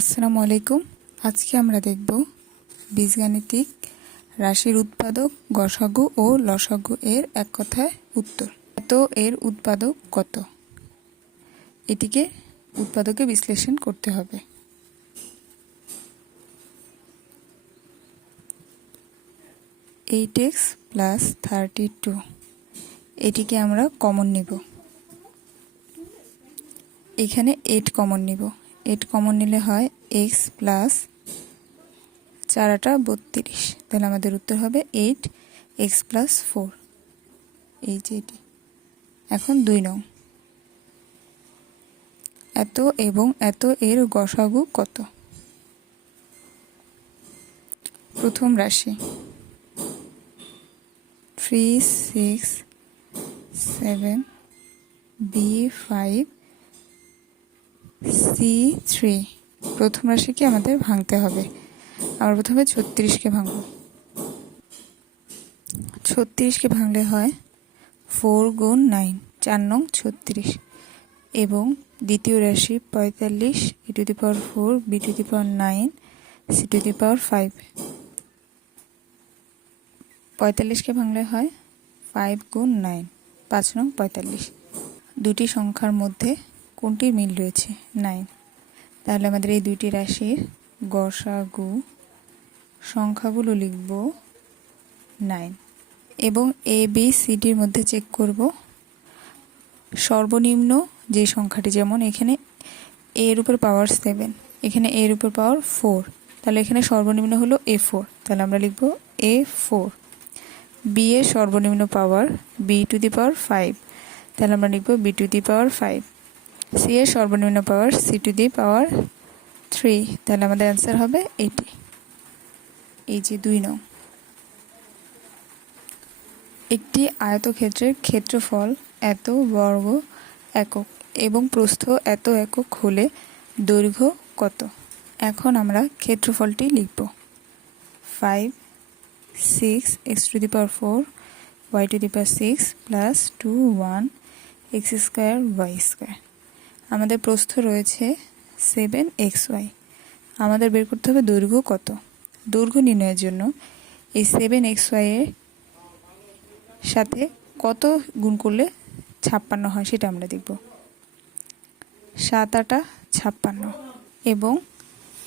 আসসালামু আলাইকুম। আজকে আমরা দেখব বীজগাণিতিক রাশির উৎপাদক গসাগু ও লসাগু এর এক কথায় উত্তর। এত এর উৎপাদক কত? এটিকে উৎপাদকে বিশ্লেষণ করতে হবে। Eight X plus thirty two, এটিকে আমরা কমন নিব। এখানে এইট কমন নিব। এইট কমন নিলে হয় এক্স প্লাস চারাটা বত্রিশ। তাহলে আমাদের উত্তর হবে এইট এক্স প্লাস ফোর এই যে এটি। এখন দুই নং। এত এবং এত এর গসাগু কত? প্রথম রাশি। Three six seven B five C three. প্রথম রাশিকে আমাদের ভাঙতে হবে। আমরা প্রথমে ছত্রিশকে ভাঙব। ছত্রিশকে ভাঙলে হয় ফোর গুণ নাইন, চার নং ছত্রিশ। এবং দ্বিতীয় রাশি পঁয়তাল্লিশ E to the power four, B to the power nine, C to the power five. পঁয়তাল্লিশকে ভাঙলে হয় ফাইভ গুণ নাইন, পাঁচ নং পঁয়তাল্লিশ। দুটি সংখ্যার মধ্যে কোনটির মিল রয়েছে? নাইন। তাহলে আমাদের এই দুইটি রাশির গসাগু সংখ্যাগুলো লিখব নাইন। এবং এ বি সিডির মধ্যে চেক করব। সর্বনিম্ন যে সংখ্যাটি, যেমন এখানে এর উপর পাওয়ার সেভেন এখানে এর উপর পাওয়ার ফোর তাহলে এখানে সর্বনিম্ন হলো এ ফোর তাহলে আমরা লিখব এ ফোর বি এর সর্বনিম্ন power B to the power five তাহলে আমরা লিখব B to the power five C এর সর্বনিম্ন power, C to the power three. তাহলে আমাদের অ্যান্সার হবে এটি এই যে দুই নং। একটি আয়তক্ষেত্রের ক্ষেত্রফল এত বর্গ একক এবং প্রস্থ এত একক হলে দৈর্ঘ্য কত? এখন আমরা ক্ষেত্রফলটি লিখব। Five, six, X to the power four, Y to the power six, plus two, one, X square, Y square. আমাদের প্রস্থ রয়েছে সেভেন এক্স ওয়াই আমাদের বের করতে হবে দৈর্ঘ্য কত? দৈর্ঘ্য নির্ণয়ের জন্য এই সেভেন এক্স ওয়াইয়ের সাথে কত গুণ করলে ছাপ্পান্ন হয় সেটা আমরা দেখব। সাত আটা ছাপ্পান্ন। এবং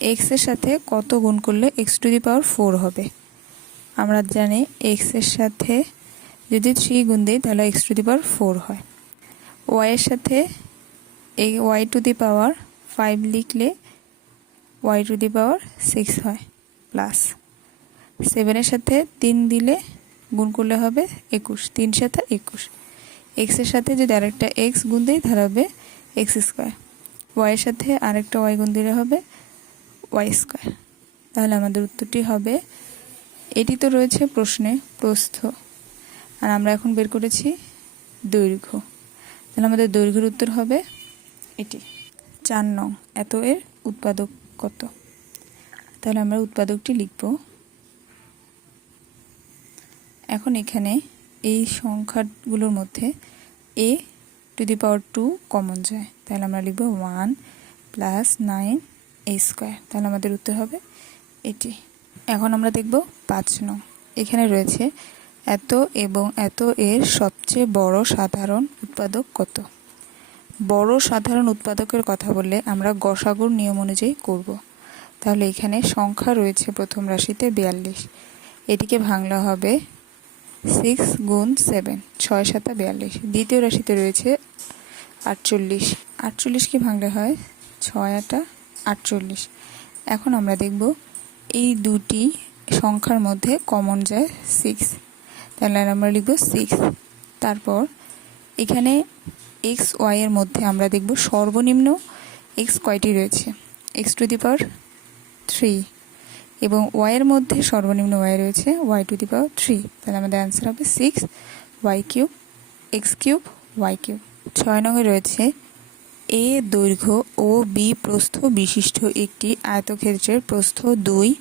এক্সের সাথে কত গুণ করলে X to the power four হবে? আমরা জানি এক্সের সাথে যদি থ্রি গুণ দিই তাহলে X to the power four হয়। ওয়াইয়ের সাথে এই Y to the power five লিখলে Y to the power six হয় প্লাস সেভেনের সাথে তিন দিলে গুণ করলে হবে একুশ তিন সাথে একুশ। এক্সের সাথে যদি আরেকটা এক্স গুণ দিই, তাহলে হবে এক্স স্কোয়ার ওয়াইয়ের সাথে আরেকটা ওয়াই গুণ দিলে হবে ওয়াই স্কোয়ার তাহলে আমাদের উত্তরটি হবে, এটি তো রয়েছে প্রশ্নে, প্রস্থ। আর আমরা এখন বের করেছি দৈর্ঘ্য। তাহলে আমাদের দৈর্ঘ্যের উত্তর হবে এটি। চার নং, এত এর উৎপাদক কত তাহলে আমরা উৎপাদকটি লিখব। এখন এখানে এই সংখ্যাগুলোর মধ্যে A to the power two common যায়। তাহলে আমরা লিখব one plus nine A square. তাহলে আমাদের উত্তর হবে এটি। এখন আমরা দেখব পাঁচ নং। এখানে রয়েছে এত এবং এত এর সবচেয়ে বড় সাধারণ উৎপাদক কত বড় সাধারণ উৎপাদকের কথা বললে আমরা গসাগুর নিয়ম অনুযায়ী করব। তাহলে এখানে সংখ্যা রয়েছে প্রথম রাশিতে বিয়াল্লিশ। এটিকে ভাঙলা হবে সিক্স গুণ সেভেন ছয় সাতা বিয়াল্লিশ। দ্বিতীয় রাশিতে রয়েছে আটচল্লিশ। আটচল্লিশকে ভাঙলে হয়? ছয় আটা আটচল্লিশ। এখন আমরা দেখব এই দুটি সংখ্যার মধ্যে কমন যায় সিক্স তাহলে আমরা লিখব সিক্স তারপর এখানে এক্স ওয়াইয়ের মধ্যে আমরা দেখব সর্বনিম্ন এক্স কয়টি রয়েছে? X to the power three এবং ওয়াইয়ের মধ্যে সর্বনিম্ন ওয়াই রয়েছে Y to the power three তাহলে আমাদের অ্যান্সার হবে six Y cube X cube Y cube ছয় নঙে রয়েছে এ দৈর্ঘ্য ও বি প্রস্থ বিশিষ্ট একটি আয়তক্ষেত্রের প্রস্থ দুই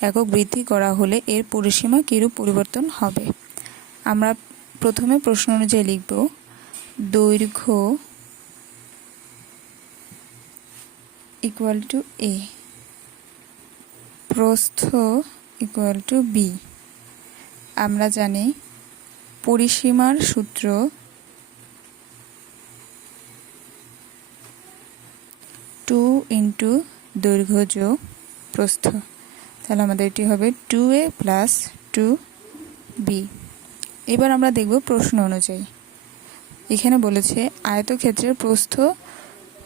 একক বৃদ্ধি করা হলে এর পরিসীমা কিরূপ পরিবর্তন হবে? আমরা প্রথমে প্রশ্ন অনুযায়ী লিখব দৈর্ঘ্য ইকুয়াল টু এ প্রস্থ ইকুয়াল টু বি আমরা জানি পরিসীমার সূত্র টু ইন্টু দৈর্ঘ্য যোগ প্রস্থ। তাহলে আমাদের এটি হবে two A plus two B এবার আমরা দেখব প্রশ্ন অনুযায়ী। এখানে বলেছে, আয়তক্ষেত্রের প্রস্থ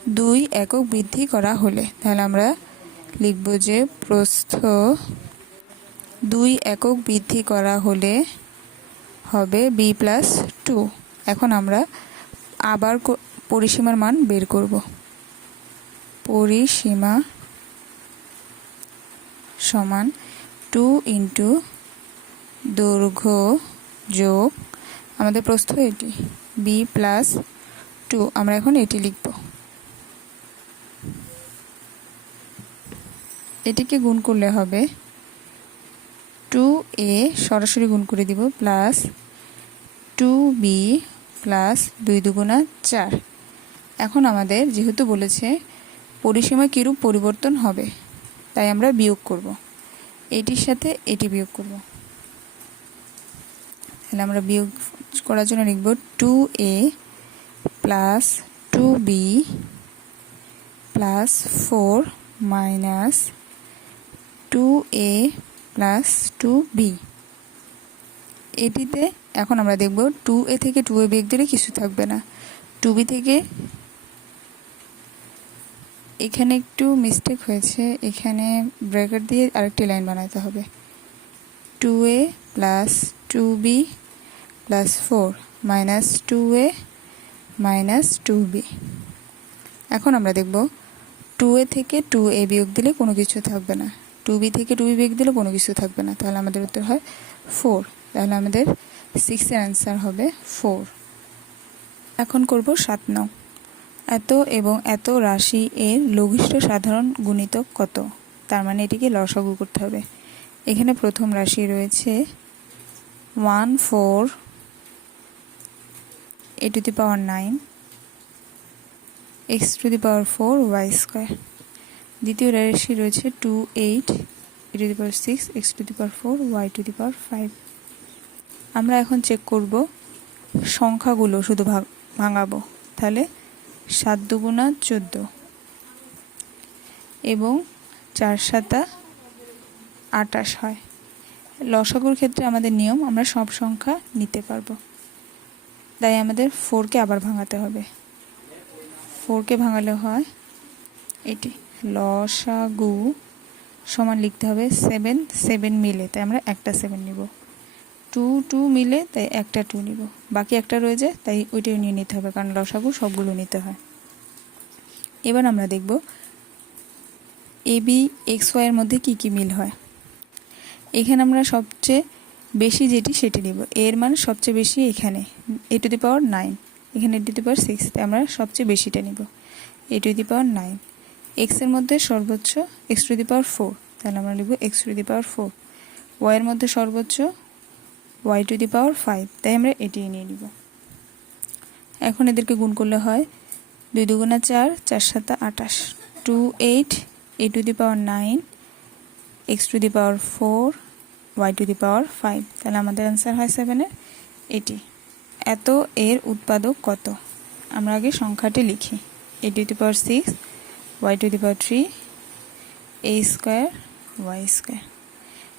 দুই একক বৃদ্ধি করা হলে। তাহলে আমরা লিখব যে প্রস্থ দুই একক বৃদ্ধি করা হলে হবে বি প্লাস টু। এখন আমরা আবার পরিসীমার মান বের করব। পরিসীমা সমান টু ইন্টু দৈর্ঘ্য যোগ, আমাদের প্রস্থ এটি। বি প্লাস টু আমরা এখন এটি লিখব। এটিকে গুণ করলে হবে টু এ সরাসরি গুণ করে দিব প্লাস টু বি প্লাস দুই দুগুণা চার। এখন আমাদের যেহেতু বলেছে পরিসীমা কীরূপ পরিবর্তন হবে, তাই আমরা বিয়োগ করব। এটির সাথে এটি বিয়োগ করব। তাহলে আমরা বিয়োগ করার জন্য লিখব two A plus two B plus four minus two A plus two B. এটিতে এখন আমরা দেখব টু এ থেকে টু এ বিয়োগ দিলে কিছু থাকবে না। টু বি থেকে এখানে একটু মিস্টেক হয়েছে, এখানে ব্র্যাকেট দিয়ে আরেকটি লাইন বানাতে হবে। Two A plus two B plus four minus two A minus two B এখন আমরা দেখব টু এ থেকে টু এ বিয়োগ দিলে কোনো কিছু থাকবে না। টু বি থেকে টু বি বিয়োগ দিলে কোনো কিছু থাকবে না। তাহলে আমাদের উত্তর হয় ফোর তাহলে আমাদের সিক্সের অ্যান্সার হবে ফোর এখন করব সাত নং। এত এবং এত রাশি এর লঘিষ্ঠ সাধারণ গুণিতক কত? তার মানে এটিকে লসাগু করতে হবে। এখানে প্রথম রাশি রয়েছে one four A to the power nine X to the power four Y square দ্বিতীয় রাশি রয়েছে two eight A to the power six X to the power four Y to the power five আমরা এখন check করব সংখ্যাগুলো শুধু ভাঙাবো। তাহলে সাত দুগুণা চোদ্দ এবং চার সাতা আটাশ হয়। লসাগুর ক্ষেত্রে আমাদের নিয়ম, আমরা সব সংখ্যা নিতে পারব। তাই আমাদের ফোরকে আবার ভাঙাতে হবে। ফোরকে ভাঙালে হয় এটি লসাগু সমান লিখতে হবে সেভেন সেভেন মিলে, তাই আমরা একটা সেভেন নিব। টু টু মিলে, তাই একটা টু নিব। বাকি একটা রয়ে যায় তাই ওইটাও নিয়ে নিতে হবে, কারণ লসাগু সবগুলো নিতে হয়। এবার আমরা দেখব এ, বি, এক্স ওয়াইয়ের মধ্যে কি কি মিল হয়। এখানে আমরা সবচেয়ে বেশি যেটি সেটি নিব। এর মান সবচেয়ে বেশি এখানে। A to the power nine. এখানে এ টু দি পাওয়ার সিক্স। আমরা সবচেয়ে বেশিটা নিব। A to the power nine. এক্সের মধ্যে সর্বোচ্চ X to the power four. তাহলে আমরা লিখব X to the power four. ওয়াইয়ের মধ্যে সর্বোচ্চ Y to the power five. তাই আমরা এটি নিয়ে নিব। এখন এদেরকে গুণ করলে হয় দুই দুগুণা চার চার সাতা আটাশ two eight, A to the power nine X to the power four Y to the power five তাহলে আমাদের অ্যান্সার হয় সেভেনের এটি। এত এর উৎপাদক কত? আমরা আগে সংখ্যাটি লিখি। A to the power six Y to the power three A square Y square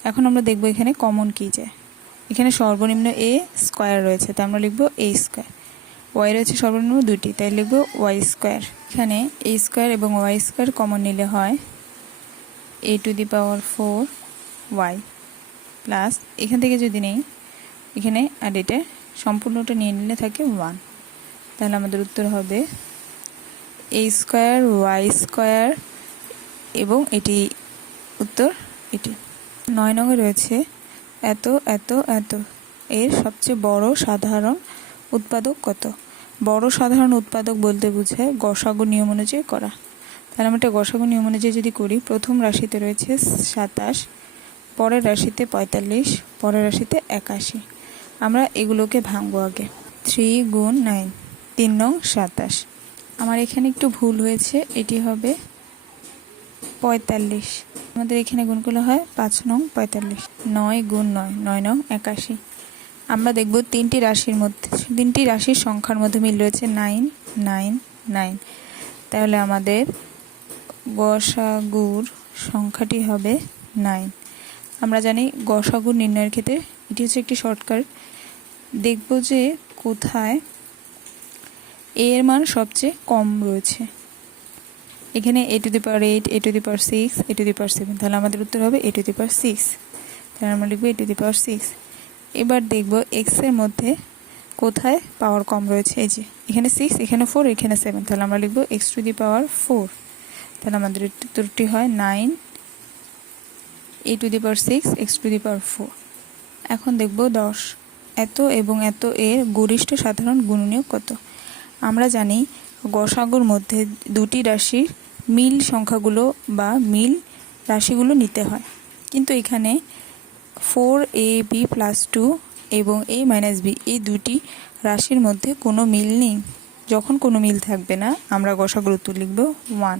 এখন আমরা দেখব এখানে কমন কী যায় এখানে সর্বনিম্ন এ স্কোয়ার রয়েছে, তাই আমরা লিখব এ স্কোয়ার ওয়াই রয়েছে সর্বনিম্ন দুটি তাই লিখব ওয়াই স্কোয়ার এখানে এ স্কোয়ার এবং ওয়াই স্কোয়ার কমন নিলে হয় A to the power four Y plus এখান থেকে যদি নেই, এখানে আর এটা সম্পূর্ণটা নিয়ে নিলে থাকে ওয়ান তাহলে আমাদের উত্তর হবে এ স্কোয়ার ওয়াই স্কোয়ার এবং এটি উত্তর এটি। নয় নঙে রয়েছে এত এত এত। এর সবচেয়ে বড় সাধারণ উৎপাদক কত? বড় সাধারণ উৎপাদক বলতে বোঝায় গসাগু নিয়ম অনুযায়ী করা। তাহলে আমরা একটা গসাগু নিয়ম অনুযায়ী যদি করি, প্রথম রাশিতে রয়েছে সাতাশ পরের রাশিতে পঁয়তাল্লিশ, পরের রাশিতে একাশি। আমরা এগুলোকে ভাঙবো আগে। থ্রি গুণ নাইন তিন নং সাতাশ। আমার এখানে একটু ভুল হয়েছে, এটি হবে পঁয়তাল্লিশ। আমাদের এখানে গুণগুলো হয় পাঁচ নং পঁয়তাল্লিশ। নয় গুণ নয় নয় নং একাশি। আমরা দেখব তিনটি রাশির মধ্যে, তিনটি রাশির সংখ্যার মধ্যে মিল রয়েছে নাইন নাইন নাইন তাহলে আমাদের গসাগুর সংখ্যাটি হবে নাইন আমরা জানি গসাগুর নির্ণয়ের ক্ষেত্রে এটি হচ্ছে একটি শর্টকাট দেখব যে কোথায় এ এর মান সবচেয়ে কম রয়েছে। এখানে A to the power eight A to the power six A to the power seven তাহলে আমাদের উত্তর হবে এ টু দি পাওয়ার সিক্স তাহলে আমরা লিখব এ টু দি পাওয়ার সিক্স এবার দেখব এক্সের মধ্যে কোথায় পাওয়ার কম রয়েছে। এই যে, এখানে সিক্স এখানে ফোর এখানে সেভেন তাহলে আমরা লিখব X to the power four তাহলে আমাদের উত্তরটি হয় nine A to the power six X to the power four এখন দেখব দশ। এত এবং এত এর গরিষ্ঠ সাধারণ গুণনীয় কত? আমরা জানি গসাগুর মধ্যে দুটি রাশির মিল সংখ্যাগুলো বা মিল রাশিগুলো নিতে হয়। কিন্তু এখানে four A B plus two এবং এ মাইনাস বি এই দুটি রাশির মধ্যে কোনো মিল নেই। যখন কোনো মিল থাকবে না, আমরা গসাগুর উত্তর লিখব ওয়ান